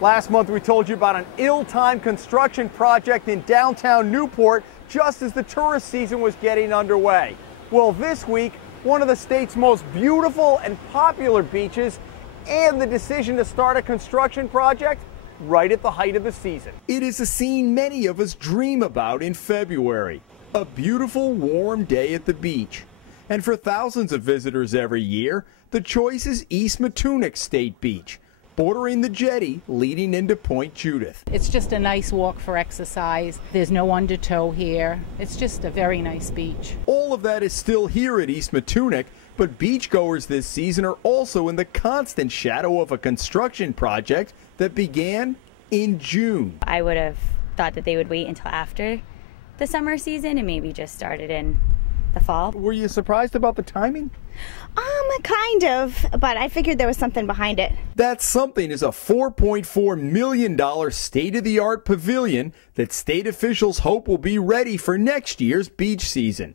Last month we told you about an ill-timed construction project in downtown Newport just as the tourist season was getting underway. Well, this week, one of the state's most beautiful and popular beaches and the decision to start a construction project right at the height of the season. It is a scene many of us dream about in February. A beautiful, warm day at the beach. And for thousands of visitors every year, the choice is East Mattoonic State Beach, bordering the jetty leading into Point Judith. It's just a nice walk for exercise. There's no undertow here. It's just a very nice beach. All of that is still here at East Mattoonic, but beachgoers this season are also in the constant shadow of a construction project that began in June. I would have thought that they would wait until after the summer season and maybe just started in the fall. Were you surprised about the timing? Kind of, but I figured there was something behind it. That something is a $4.4 million state-of-the-art pavilion that state officials hope will be ready for next year's beach season.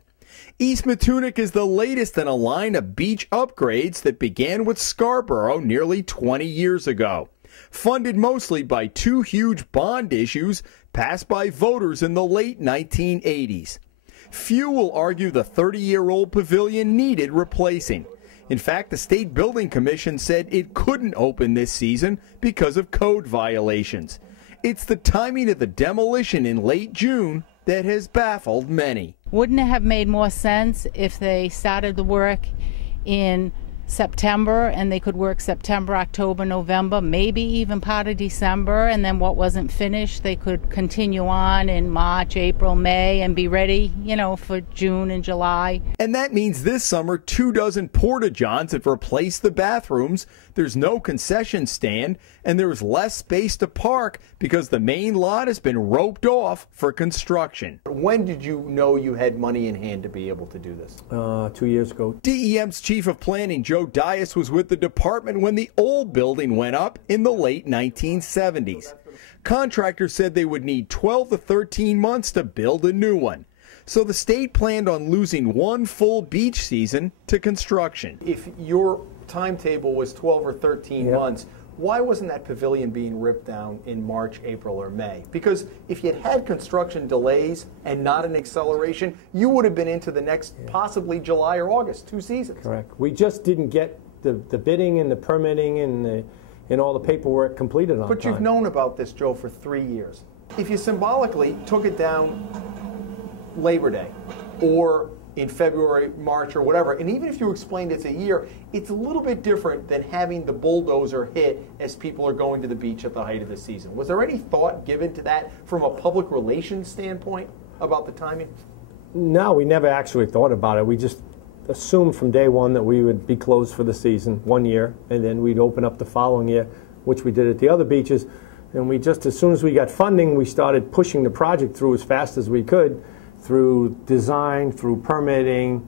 East Mattoonic is the latest in a line of beach upgrades that began with Scarborough nearly 20 years ago. Funded mostly by two huge bond issues passed by voters in the late 1980s. Few will argue the 30-year-old pavilion needed replacing. In fact, the State Building Commission said it couldn't open this season because of code violations. It's the timing of the demolition in late June that has baffled many. Wouldn't it have made more sense if they started the work in September and they could work September, October, November, maybe even part of December, and then what wasn't finished they could continue on in March, April, May and be ready, for June and July. And that means this summer 24 porta-johns have replaced the bathrooms, there's no concession stand, and there's less space to park because the main lot has been roped off for construction. When did you know you had money in hand to be able to do this? 2 years ago. DEM's Chief of Planning, Joe Dias, was with the department when the old building went up in the late 1970s. Contractors said they would need 12 to 13 months to build a new one. So the state planned on losing one full beach season to construction. If your timetable was 12 or 13 months, why wasn't that pavilion being ripped down in March, April, or May? Because if you'd had construction delays and not an acceleration, you would have been into the next possibly July or August, 2 seasons. Correct. We just didn't get the bidding and the permitting and all the paperwork completed on time. But you've known about this, Joe, for 3 years. If you symbolically took it down Labor Day or in February, March, or whatever, and even if you explained it's a year, it's a little bit different than having the bulldozer hit as people are going to the beach at the height of the season. Was there any thought given to that from a public relations standpoint about the timing? No, we never actually thought about it. We just assumed from day one that we would be closed for the season 1 year, and then we'd open up the following year, which we did at the other beaches. And we just, as soon as we got funding, we started pushing the project through as fast as we could, through design, through permitting,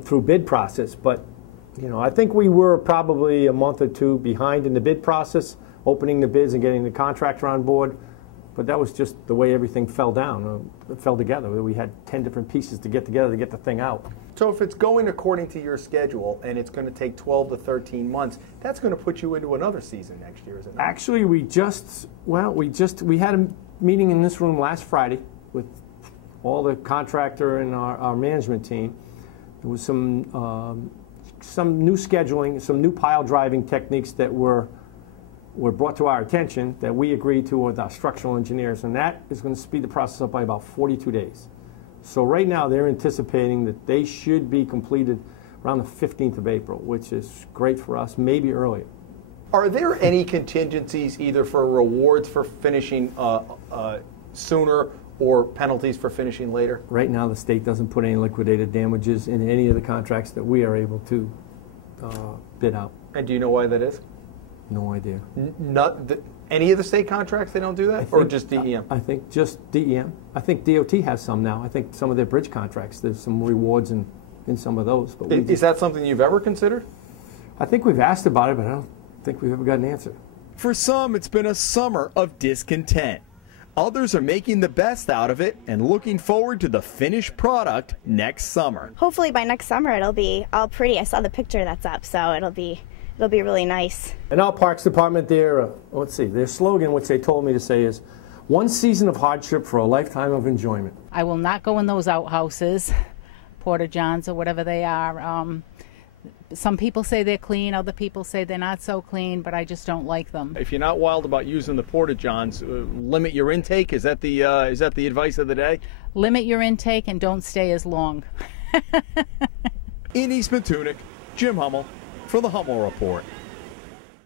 through bid process. But, I think we were probably a month or two behind in the bid process, opening the bids and getting the contractor on board. But that was just the way everything fell down. It fell together. We had 10 different pieces to get together to get the thing out. So if it's going according to your schedule and it's going to take 12 to 13 months, that's going to put you into another season next year, isn't it? Actually, we had a meeting in this room last Friday with all the contractor and our management team. There was some new scheduling, some new pile driving techniques that were brought to our attention that we agreed to with our structural engineers, and that is going to speed the process up by about 42 days. So right now they're anticipating that they should be completed around the 15th of April, which is great for us, maybe earlier. Are there any contingencies either for rewards for finishing sooner or penalties for finishing later? Right now the state doesn't put any liquidated damages in any of the contracts that we are able to bid out. And do you know why that is? No idea. Any of the state contracts, they don't do that? Or just DEM? I think just DEM. I think DOT has some now. I think some of their bridge contracts, there's some rewards in some of those. But is that something you've ever considered? I think we've asked about it, but I don't think we've ever got an answer. For some, it's been a summer of discontent. Others are making the best out of it and looking forward to the finished product next summer. Hopefully by next summer it'll be all pretty. I saw the picture that's up, so it'll be it'll be really nice. And our Parks Department, their slogan, which they told me to say, is one season of hardship for a lifetime of enjoyment. I will not go in those outhouses, porta-johns or whatever they are. Some people say they're clean, other people say they're not so clean, but I just don't like them. If you're not wild about using the porta-johns, limit your intake. Is that the advice of the day? Limit your intake and don't stay as long. In East Matunic, Jim Hummel for the Hummel Report.